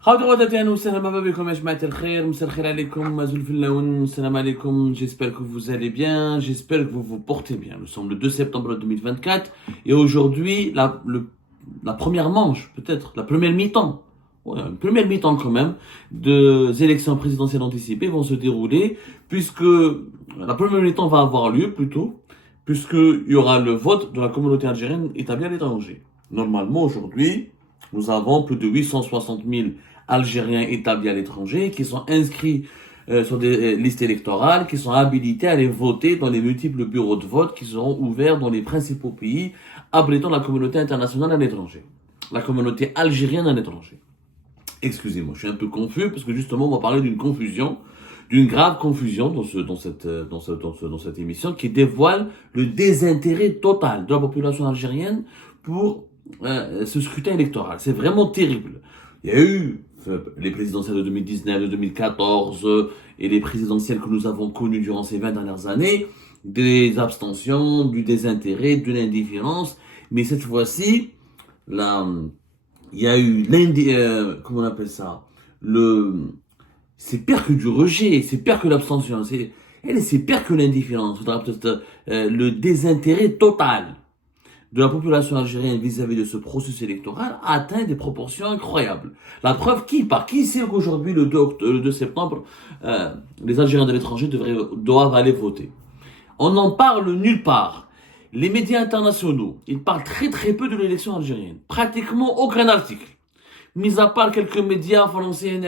J'espère que vous allez bien, j'espère que vous vous portez bien. Nous sommes le 2 septembre 2024 et aujourd'hui, la première manche, peut-être, la première mi-temps, ouais, une première mi-temps quand même, des élections présidentielles anticipées vont se dérouler puisque la première mi-temps va avoir lieu plutôt, puisqu'il y aura le vote de la communauté algérienne établie à l'étranger. Normalement, aujourd'hui, nous avons plus de 860 000 Algériens établis à l'étranger qui sont inscrits sur des listes électorales, qui sont habilités à aller voter dans les multiples bureaux de vote qui seront ouverts dans les principaux pays abritant la communauté internationale à l'étranger. La communauté algérienne à l'étranger. Excusez-moi, je suis un peu confus parce que justement on va parler d'une confusion, d'une grave confusion dans cette émission qui dévoile le désintérêt total de la population algérienne pour ce scrutin électoral. C'est vraiment terrible. Il y a eu les présidentielles de 2019, de 2014 et les présidentielles que nous avons connues durant ces 20 dernières années, des abstentions, du désintérêt, de l'indifférence, mais cette fois-ci, il y a eu comment on appelle ça, c'est pire que du rejet, c'est pire que l'abstention, c'est pire que l'indifférence, le désintérêt total de la population algérienne vis-à-vis de ce processus électoral a atteint des proportions incroyables. La preuve, qui sait qu'aujourd'hui, le 2 septembre, les Algériens de l'étranger doivent aller voter. On n'en parle nulle part. Les médias internationaux, ils parlent très très peu de l'élection algérienne. Pratiquement aucun article. Mis à part quelques médias français,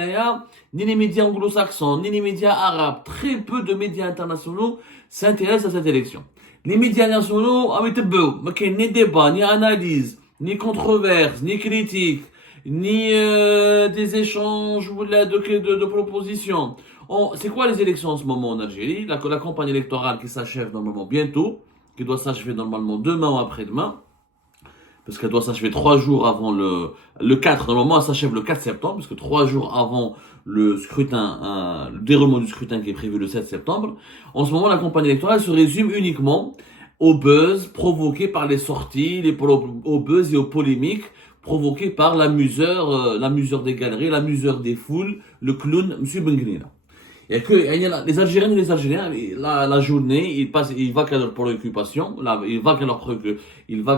ni les médias anglo-saxons, ni les médias arabes, très peu de médias internationaux s'intéressent à cette élection. Les médias nationaux, ni débat, ni analyse, ni controverse, ni critique, ni des échanges de propositions. C'est quoi les élections en ce moment en Algérie? La campagne électorale qui s'achève normalement bientôt, qui doit s'achever normalement demain ou après-demain, parce qu'elle doit s'achever 3 jours avant le 4, normalement elle s'achève le 4 septembre, parce que 3 jours avant le déroulement du scrutin qui est prévu le 7 septembre. En ce moment, la campagne électorale se résume uniquement au buzz provoqué par les sorties, au buzz et aux polémiques provoquées par l'amuseur des galeries, l'amuseur des foules, le clown, M. Bengrina. Les Algériennes et les Algériens, la journée, ils vaquent à leurs préoccupations, ils vaquent à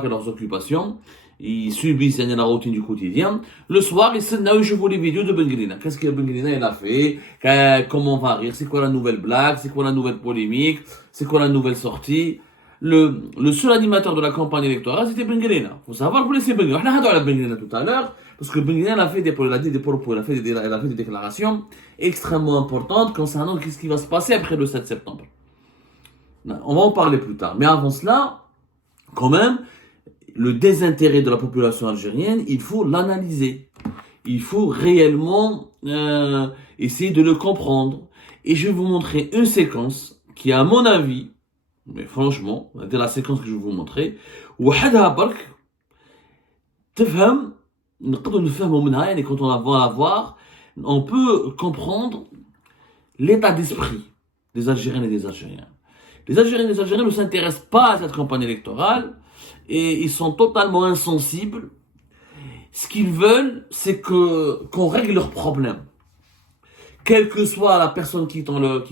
leurs occupations, ils subissent la routine du quotidien. Le soir, je vois les vidéos de Bengrina. Qu'est-ce que Bengrina il a fait? Comment on va rire? C'est quoi la nouvelle blague? C'est quoi la nouvelle polémique? C'est quoi la nouvelle sortie? Le seul animateur de la campagne électorale, c'était Bengrina. Faut savoir, vous laissez Bengrina. On a parlé de Bengrina tout à l'heure, parce que Bengrina a fait des propos, elle a fait des déclarations extrêmement importantes concernant ce qui va se passer après le 7 septembre. On va en parler plus tard. Mais avant cela, quand même, le désintérêt de la population algérienne, il faut l'analyser. Il faut réellement essayer de le comprendre. Et je vais vous montrer une séquence qui, à mon avis, mais franchement, dès la séquence que je vais vous montrer, وحدها برك تفهم نقدر نفهموا منها يعني quand on va la voir, on peut comprendre l'état d'esprit des Algériennes et des Algériens. Les Algériennes et les Algériens ne s'intéressent pas à cette campagne électorale et ils sont totalement insensibles. Ce qu'ils veulent, c'est qu'on règle leurs problèmes. Quelle que soit la personne qui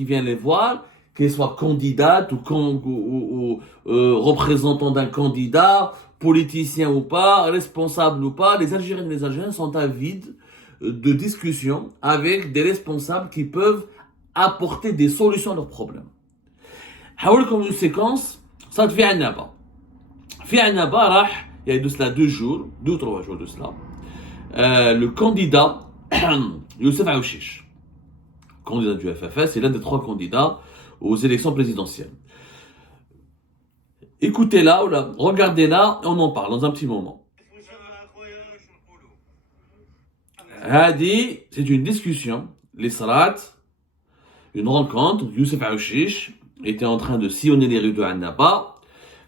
vient les voir, qu'elle soit candidate ou représentant d'un candidat, politicien ou pas, responsable ou pas, les Algériennes et les Algériens sont avides de discussions avec des responsables qui peuvent apporter des solutions à leurs problèmes. Comme une séquence, ça te fait un naba. Fait un naba, il y a de cela 2 ou 3 jours de cela. Le candidat, Youssef Aouchiche, candidat du FFS, c'est l'un des 3 candidats aux élections présidentielles. Écoutez-la, regardez-la, et on en parle dans un petit moment. Hadi, c'est une discussion, les Salat, une rencontre. Youssef Aouchiche était en train de sillonner les rues de Annaba,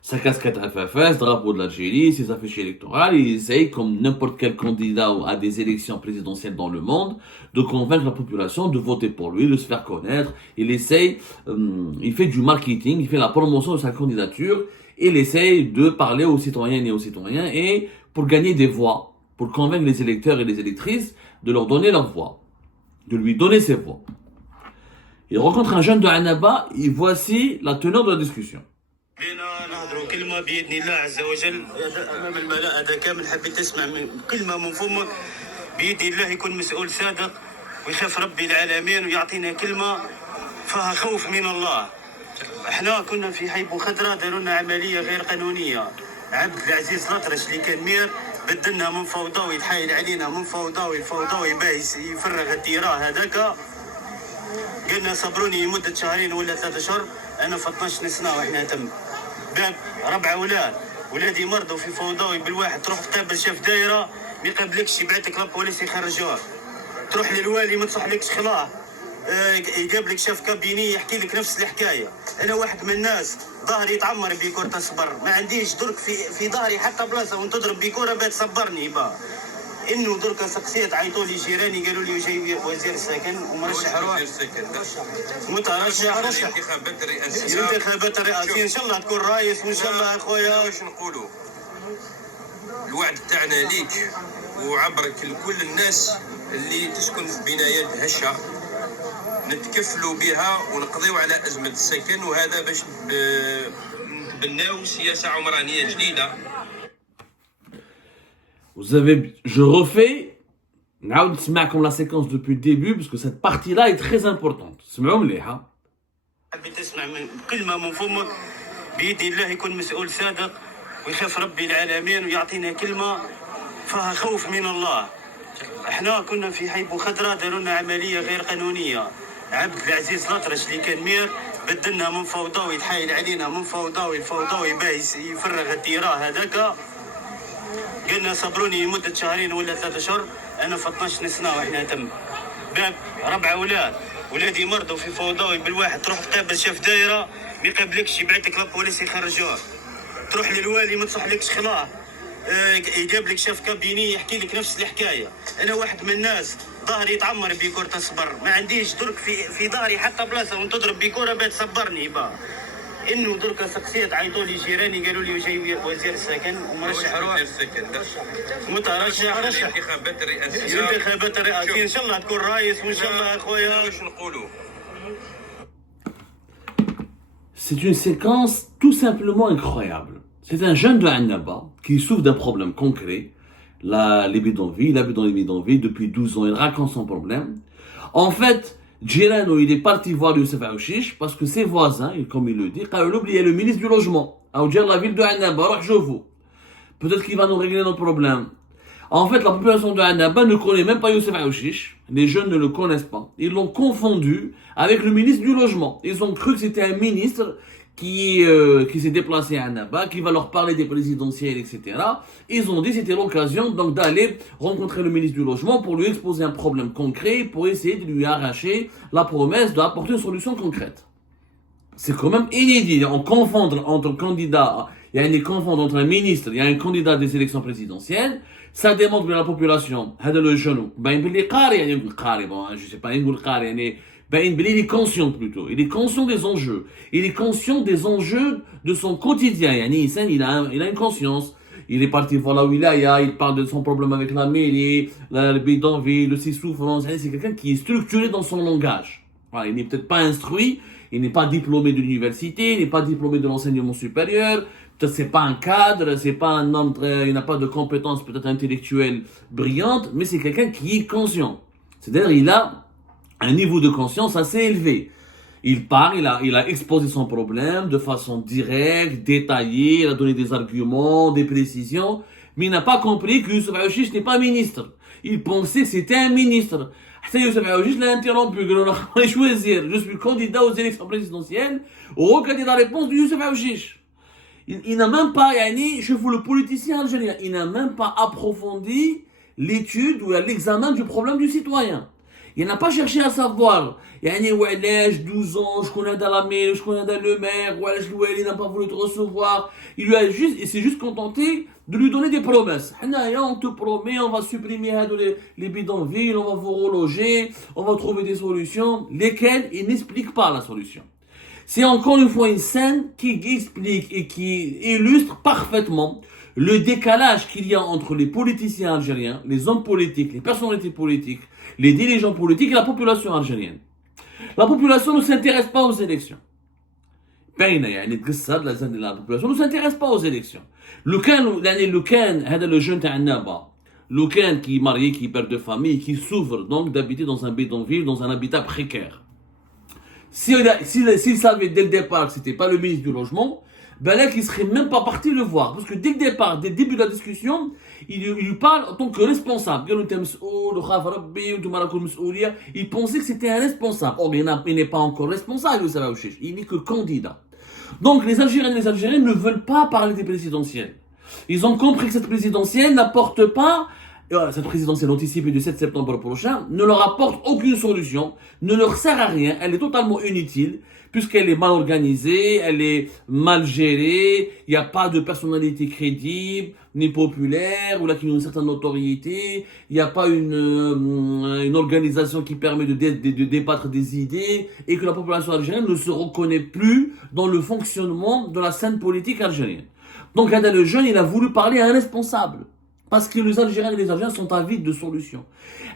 sa casquette FFS, drapeau de l'Algérie, ses affiches électorales. Il essaye, comme n'importe quel candidat à des élections présidentielles dans le monde, de convaincre la population de voter pour lui, de se faire connaître. Il essaye, il fait du marketing, il fait la promotion de sa candidature. Il essaye de parler aux citoyennes et aux citoyens et pour gagner des voix, pour convaincre les électeurs et les électrices de leur donner leur voix, de lui donner ses voix. Il rencontre un jeune de Annaba et voici la teneur de la discussion. بينا نهضروا كلمة بإذن الله عز وجل أمام الملأ هذا كامل. حبيت أسمع من كلمة من فمك بإذن الله يكون مسؤول صادق ويخاف ربي العالمين ويعطينا كلمة فيها خوف من الله. احنا كنا في حي بوخضرة داروا لنا عملية غير قانونية. عبد العزيز الأطرش اللي كان مير بدلنا من فوضى ويتحايل علينا من فوضى باه يفرغ الديرة هذاك. قلنا صبروني لمدة شهرين ولا 3 أشهر. أنا في 12 سنة وإحنا تم باب 4 أولاد ولادي مرضوا في فوضوي بالواحد. تروح تقابل شاف دايرة ما يقابلكش يبعثك لابوليس يخرجوه. تروح للوالي ما تصحلكش خلاه يقابلك شاف كابيني يحكي لك نفس الحكاية. أنا واحد من الناس ظهري يتعمر بكور تصبر ما عنديش درك في ظهري حتى بلاصة وانت تضرب بكورة بات صبرني انه درك سقسيت عيطوا لي جيراني قالوا لي جاي وزير السكن ومرشح روح مترشح الانتخابات الرئاسيه الانتخابات الرئاسيه ان شاء الله تكون رايس وان شاء الله اخويا. واش نقولوا الوعد تاعنا ليك وعبرك لكل الناس اللي تسكن في بنايات هشه نتكفلوا بها ونقضيوا على ازمه السكن وهذا باش نتبناو سياسه عمرانيه جديده. Vous avez, je refais, نعاود نسمعكم la séquence depuis le début parce que cette partie-là est très importante. سمعوا مليح ها. حبيت اسمع من كلمة من فمك بإذن الله يكون مسؤول صادق ويخاف ربي العالمين ويعطينا كلمة فيها خوف من الله. احنا كنا في حي بوخضرة داروا لنا عملية غير قانونية. عبد العزيز الأطرش اللي كان مير بدلنا من فوضى ويتحايل علينا من فوضى باه يفرغ الديرة هذاك. قلنا صبروني لمدة شهرين ولا 3 أشهر. أنا في 12 سنة وإحنا تم باب 4 أولاد ولادي مرضوا في فوضوي بالواحد. تروح تقابل شاف دايرة ما يقابلكش يبعثك لابوليس يخرجوه. تروح للوالي ما تصحلكش خلاه يقابلك شاف كابيني يحكي لك نفس الحكاية. أنا واحد من الناس ظهري يتعمر بكور تصبر ما عنديش درك في ظهري حتى بلاصة وانت تضرب بكورة بات صبرني انه درك سقسيت عيطوا لي جيراني قالوا لي جاي وزير السكن ومرشح روح مترشح الانتخابات الرئاسيه الانتخابات الرئاسيه ان شاء الله تكون رايس وان شاء الله اخويا. واش نقولوا C'est une séquence tout simplement incroyable. C'est un jeune de Annaba qui souffre d'un problème concret. Là, les bidonvilles, il habite dans les bidonvilles depuis 12 ans, il raconte son problème. En fait, Djirano, il est parti voir Youssef Aouchiche parce que ses voisins, comme il le dit, il a oublié le ministre du logement. À la ville de Annaba, peut-être qu'il va nous régler nos problèmes. En fait, la population de Annaba ne connaît même pas Youssef Aouchiche. Les jeunes ne le connaissent pas. Ils l'ont confondu avec le ministre du logement. Ils ont cru que c'était un ministre qui s'est déplacé à Annaba, qui va leur parler des présidentielles, etc. Ils ont dit que c'était l'occasion donc d'aller rencontrer le ministre du logement pour lui exposer un problème concret, pour essayer de lui arracher la promesse d'apporter une solution concrète. C'est quand même inédit. On confondre entre un candidat, il y a une confondre entre un ministre, il y a un candidat des élections présidentielles. Ça démontre que la population, هذا le genou, je sais pas, il est conscient plutôt. Il est conscient des enjeux. Il est conscient des enjeux de son quotidien. Il a une conscience. Il est parti voir la wilaya, il parle de son problème avec la mairie, le bidonville, de ses souffrances. C'est quelqu'un qui est structuré dans son langage. Voilà, il n'est peut-être pas instruit, il n'est pas diplômé de l'université, il n'est pas diplômé de l'enseignement supérieur. Peut-être c'est pas un cadre, c'est pas un homme il n'a pas de compétences peut-être intellectuelles brillantes, mais c'est quelqu'un qui est conscient. C'est-à-dire, il a un niveau de conscience assez élevé. Il parle, il a exposé son problème de façon directe, détaillée, il a donné des arguments, des précisions, mais il n'a pas compris que Youssef Aouchiche n'est pas ministre. Il pensait que c'était un ministre. Youssef Aouchiche l'a interrompu, il a choisi, je suis candidat aux élections présidentielles, au candidat la réponse de Youssef Aouchiche. Il n'a même pas, je vous le politicien algérien, il n'a même pas approfondi l'étude ou l'examen du problème du citoyen. Il n'a pas cherché à savoir. Ouais, 12 ans, je connais dans la mairie, je connais dans le maire, ouais, il n'a pas voulu te recevoir. Il s'est juste contenté de lui donner des promesses. On te promet, on va supprimer les bidonvilles, on va vous reloger, on va trouver des solutions, lesquelles il n'explique pas la solution. C'est encore une fois une scène qui explique et qui illustre parfaitement le décalage qu'il y a entre les politiciens algériens, les hommes politiques, les personnalités politiques, les dirigeants politiques et la population algérienne. La population ne s'intéresse pas aux élections. La population ne s'intéresse pas aux élections. Le jeune qui est marié, qui est père de famille, qui souffre donc d'habiter dans un bidonville, dans un habitat précaire. S'il savait dès le départ que c'était pas le ministre du logement, ben là, il serait même pas parti le voir. Parce que dès le départ, dès le début de la discussion, il lui parle en tant que responsable. Il pensait que c'était un responsable. Or, il n'est pas encore responsable, il n'est que candidat. Donc, les Algériens et les Algériennes ne veulent pas parler des présidentielles. Ils ont compris que cette présidentielle n'apporte pas, cette présidentielle anticipée du 7 septembre prochain, ne leur apporte aucune solution, ne leur sert à rien, elle est totalement inutile, puisqu'elle est mal organisée, elle est mal gérée, il n'y a pas de personnalité crédible, ni populaire, ou là qui a une certaine notoriété, il n'y a pas une organisation qui permet de débattre des idées, et que la population algérienne ne se reconnaît plus dans le fonctionnement de la scène politique algérienne. Donc, le jeune, il a voulu parler à un responsable. Parce que les Algériens et les Algériens sont avides de solutions.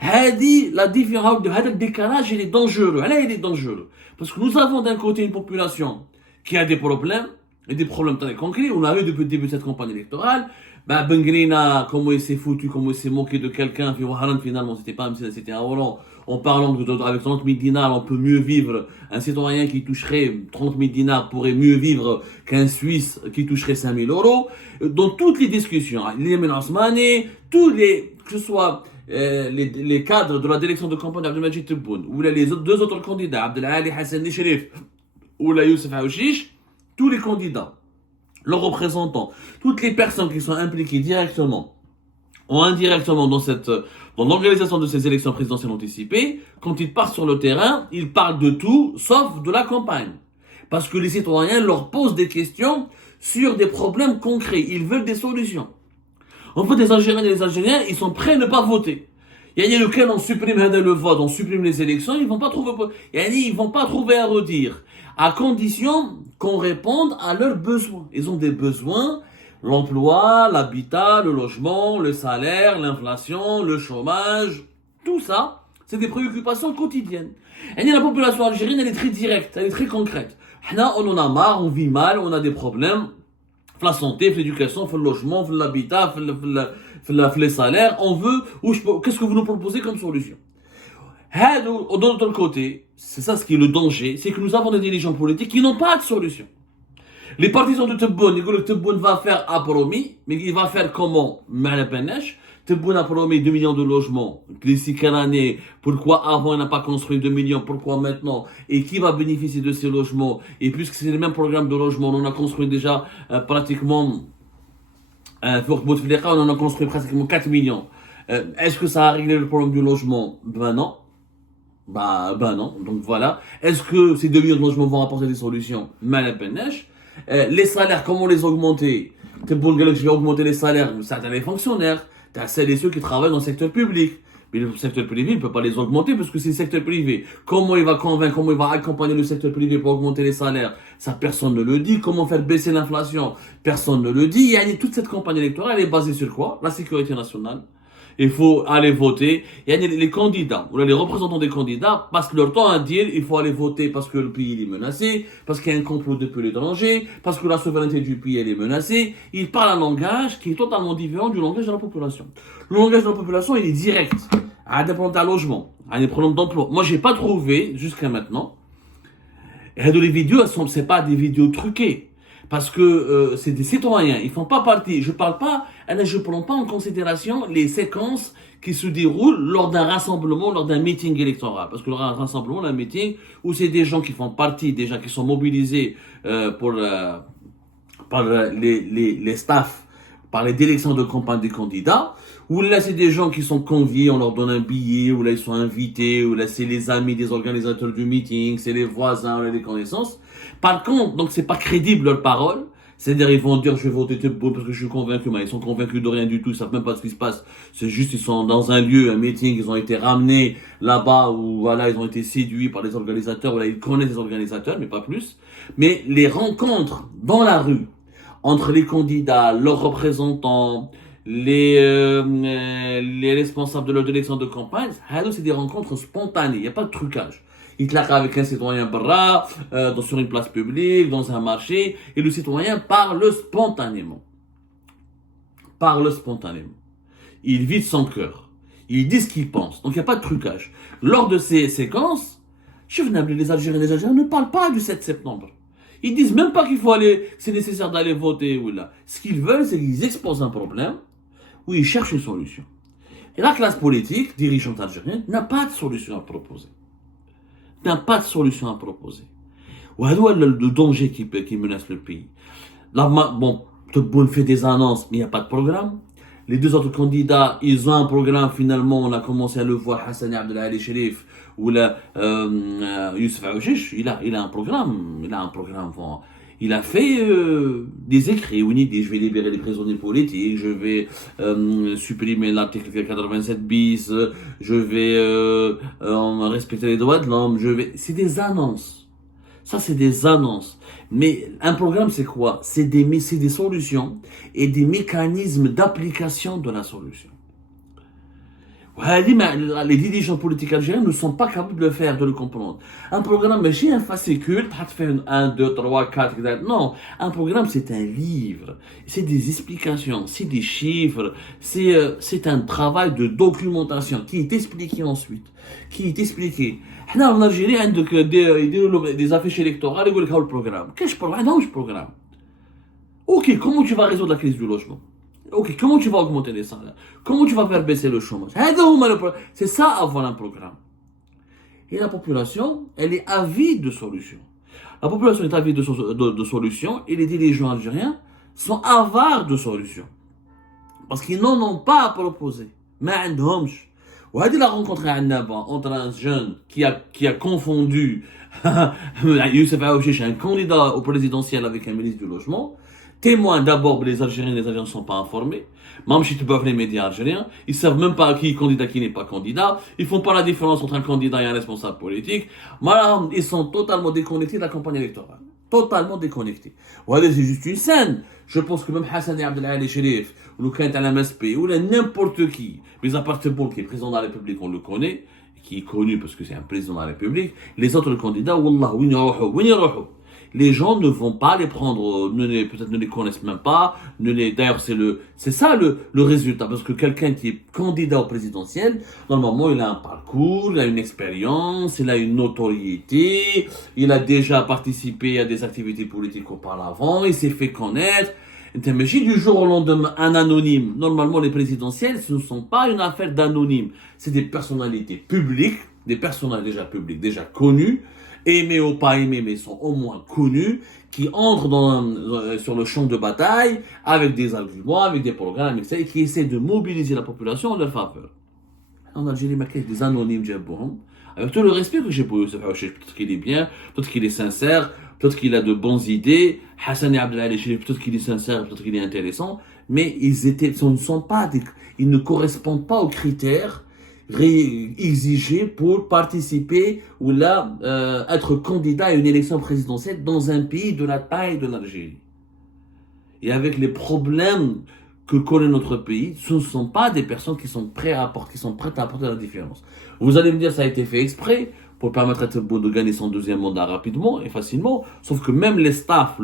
La différence de le décalage, il est dangereux. Il est dangereux. Parce que nous avons d'un côté une population qui a des problèmes, et des problèmes très concrets. On a vu depuis le début de cette campagne électorale, Bengrina, comment il s'est foutu, comment il s'est moqué de quelqu'un, finalement, c'était un Hollande. En parlant avec 30 000 dinars, on peut mieux vivre. Un citoyen qui toucherait 30 000 dinars pourrait mieux vivre qu'un Suisse qui toucherait 5 000 euros. Dans toutes les discussions, les menaces manées, que ce soit les cadres de la direction de campagne d'Abdelmajid Tebboune, ou les deux autres candidats, Abdelali Hassan Sherif, ou la Youssef Aouchiche, tous les candidats, leurs représentants, toutes les personnes qui sont impliquées directement ou indirectement dans l'organisation de ces élections présidentielles anticipées, quand ils partent sur le terrain, ils parlent de tout, sauf de la campagne. Parce que les citoyens leur posent des questions sur des problèmes concrets. Ils veulent des solutions. En fait, les Algériens et les Algériens, ils sont prêts à ne pas voter. Il y a lequel on supprime le vote, on supprime les élections, ils vont pas trouver à redire. À condition qu'on réponde à leurs besoins. Ils ont des besoins, l'emploi, l'habitat, le logement, le salaire, l'inflation, le chômage, tout ça, c'est des préoccupations quotidiennes. Et la population algérienne, elle est très directe, elle est très concrète. On en a marre, on vit mal, on a des problèmes. La santé, l'éducation, le logement, l'habitat, les salaires, on veut, qu'est-ce que vous nous proposez comme solution? De l'autre côté, c'est ça ce qui est le danger, c'est que nous avons des dirigeants politiques qui n'ont pas de solution. Les partisans de Tebboune, ils disent que Tebboune va faire a promis, mais il va faire comment? Tebboune a promis 2 millions de logements d'ici quelle année? Pourquoi avant il n'a pas construit 2 millions? Pourquoi maintenant? Et qui va bénéficier de ces logements? Et puisque c'est le même programme de logement, on en a construit déjà pratiquement, on en a construit pratiquement 4 millions. Est-ce que ça a réglé le problème du logement? Ben non. Ben non. Donc voilà. Est-ce que ces 2 millions de logements vont apporter des solutions? Les salaires, comment les augmenter? Tebboune, je vais augmenter les salaires. Ça, t'as les fonctionnaires. T'as celles et ceux qui travaillent dans le secteur public. Mais le secteur privé, il ne peut pas les augmenter parce que c'est le secteur privé. Comment il va convaincre, comment il va accompagner le secteur privé pour augmenter les salaires? Ça, personne ne le dit. Comment faire baisser l'inflation? Personne ne le dit. Toute cette campagne électorale, elle est basée sur quoi? La sécurité nationale. Il faut aller voter. Il y a les candidats, ou les représentants des candidats, passent leur temps à dire il faut aller voter parce que le pays est menacé, parce qu'il y a un complot depuis l'étranger, parce que la souveraineté du pays elle est menacée. Ils parlent un langage qui est totalement différent du langage de la population. Le langage de la population, il est direct. À des problèmes de logement, à des problèmes d'emploi. Moi, j'ai pas trouvé, jusqu'à maintenant, et les vidéos, c'est pas des vidéos truquées. Parce que c'est des citoyens, ils font pas partie. Je prends pas en considération les séquences qui se déroulent lors d'un rassemblement, lors d'un meeting électoral. Parce que lors d'un rassemblement, un meeting où c'est des gens qui font partie, déjà qui sont mobilisés par les staffs, par les délégations de campagne des candidats, où là c'est des gens qui sont conviés, on leur donne un billet, où là ils sont invités, où là c'est les amis des organisateurs du meeting, c'est les voisins, les connaissances. Par contre, donc c'est pas crédible leur parole, c'est-à-dire ils vont dire je vais voter Tebboune parce que je suis convaincu, mais ils sont convaincus de rien du tout, ils savent même pas ce qui se passe, c'est juste ils sont dans un lieu, un meeting, ils ont été ramenés là-bas, où voilà ils ont été séduits par les organisateurs, voilà ils connaissent les organisateurs, mais pas plus. Mais les rencontres dans la rue, entre les candidats, leurs représentants, les responsables de leur direction de campagne, c'est des rencontres spontanées, il n'y a pas de trucage. Il te avec un citoyen barra, sur une place publique, dans un marché, et le citoyen parle spontanément. Il vide son cœur. Il dit ce qu'il pense. Donc il n'y a pas de trucage. Lors de ces séquences, les Algériens ne parlent pas du 7 septembre. Ils disent même pas qu'il faut aller, c'est nécessaire d'aller voter ou là. Ce qu'ils veulent, c'est qu'ils exposent un problème où ils cherchent une solution. Et la classe politique, dirigeante algérienne, n'a pas de solution à proposer. Ou le danger qui menace le pays. Là, bon, Tebboune fait des annonces, mais il n'y a pas de programme. Les deux autres candidats, ils ont un programme, finalement, on a commencé à le voir, Hassan Abdelali Sherif, ou là, Youssef Aouchiche, il a un programme, bon. Il a fait des écrits où il dit je vais libérer les prisonniers politiques, je vais supprimer l'article 87 bis, je vais respecter les droits de l'homme, c'est des annonces. Ça, c'est des annonces. Mais un programme, c'est quoi? C'est des solutions et des mécanismes d'application de la solution. Les dirigeants politiques algériens ne sont pas capables de le faire, de le comprendre. Un programme, mais j'ai un fascicule, tu fais 1, 2, 3, 4, etc. Non, un programme, c'est un livre. C'est des explications, c'est des chiffres, c'est un travail de documentation qui est expliqué ensuite. En Algérie, des affiches électorales, ils disent le programme. Qu'est-ce que programme? Ok, comment tu vas résoudre la crise du logement? Ok, comment tu vas augmenter les salaires? Comment tu vas faire baisser le chômage? C'est ça avoir un programme. Et la population, elle est avide de solutions. La population est avide de solutions et les dirigeants algériens sont avares de solutions. Parce qu'ils n'en ont pas à proposer. Mais la rencontre entre un jeune qui a confondu Youssef Aouchiche, un candidat au présidentiel avec un ministre du logement. Témoin, d'abord, les Algériens ne sont pas informés. Même si tu peux les médias algériens, ils savent même pas qui est candidat, qui n'est pas candidat. Ils font pas la différence entre un candidat et un responsable politique. Ils sont totalement déconnectés de la campagne électorale. Totalement déconnectés. Voilà, c'est juste une scène. Je pense que même Hassan Abdelali Sherif, ou le Kent al-MSP, ou n'importe qui, mais à part Tebboune, qui est président de la République, on le connaît, qui est connu parce que c'est un président de la République, les autres candidats, wallah, les gens ne vont pas les prendre, peut-être ne les connaissent même pas. D'ailleurs, c'est ça le résultat. Parce que quelqu'un qui est candidat au présidentiel, normalement, il a un parcours, il a une expérience, il a une notoriété, il a déjà participé à des activités politiques auparavant, il s'est fait connaître. Mais du jour au lendemain, un anonyme. Normalement, les présidentielles, ce ne sont pas une affaire d'anonyme. C'est des personnalités publiques, des personnalités déjà publiques, déjà connues, aimés ou pas aimés, mais sont au moins connus, qui entrent sur le champ de bataille avec des arguments, avec des programmes, etc., et qui essaient de mobiliser la population en leur faveur. En Algérie, il y a des anonymes, avec tout le respect que j'ai pour Youssef Aouchiche, peut-être qu'il est bien, peut-être qu'il est sincère, peut-être qu'il a de bonnes idées, Hassan Abdelali Sherif, peut-être qu'il est sincère, peut-être qu'il est intéressant, mais ils ne correspondent pas aux critères exigé pour participer ou là être candidat à une élection présidentielle dans un pays de la taille de l'Algérie. Et avec les problèmes que connaît notre pays, ce ne sont pas des personnes qui sont prêtes à apporter la différence. Vous allez me dire, ça a été fait exprès pour permettre à Tebboune de gagner son deuxième mandat rapidement et facilement, sauf que même le staff,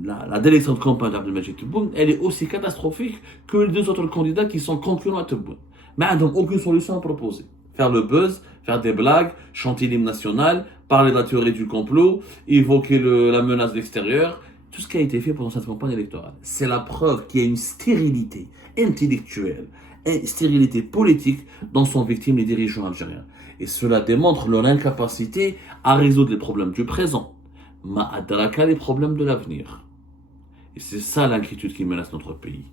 la direction de campagne d'Abdelmajid Tebboune, elle est aussi catastrophique que les deux autres candidats qui sont concurrents à Tebboune. Mais ils n'ont aucune solution à proposer. Faire le buzz, faire des blagues, chanter l'hymne national, parler de la théorie du complot, évoquer la menace de l'extérieur, tout ce qui a été fait pendant cette campagne électorale. C'est la preuve qu'il y a une stérilité intellectuelle, une stérilité politique dont sont victimes les dirigeants algériens. Et cela démontre leur incapacité à résoudre les problèmes du présent, mais à les problèmes de l'avenir. Et c'est ça l'inquiétude qui menace notre pays.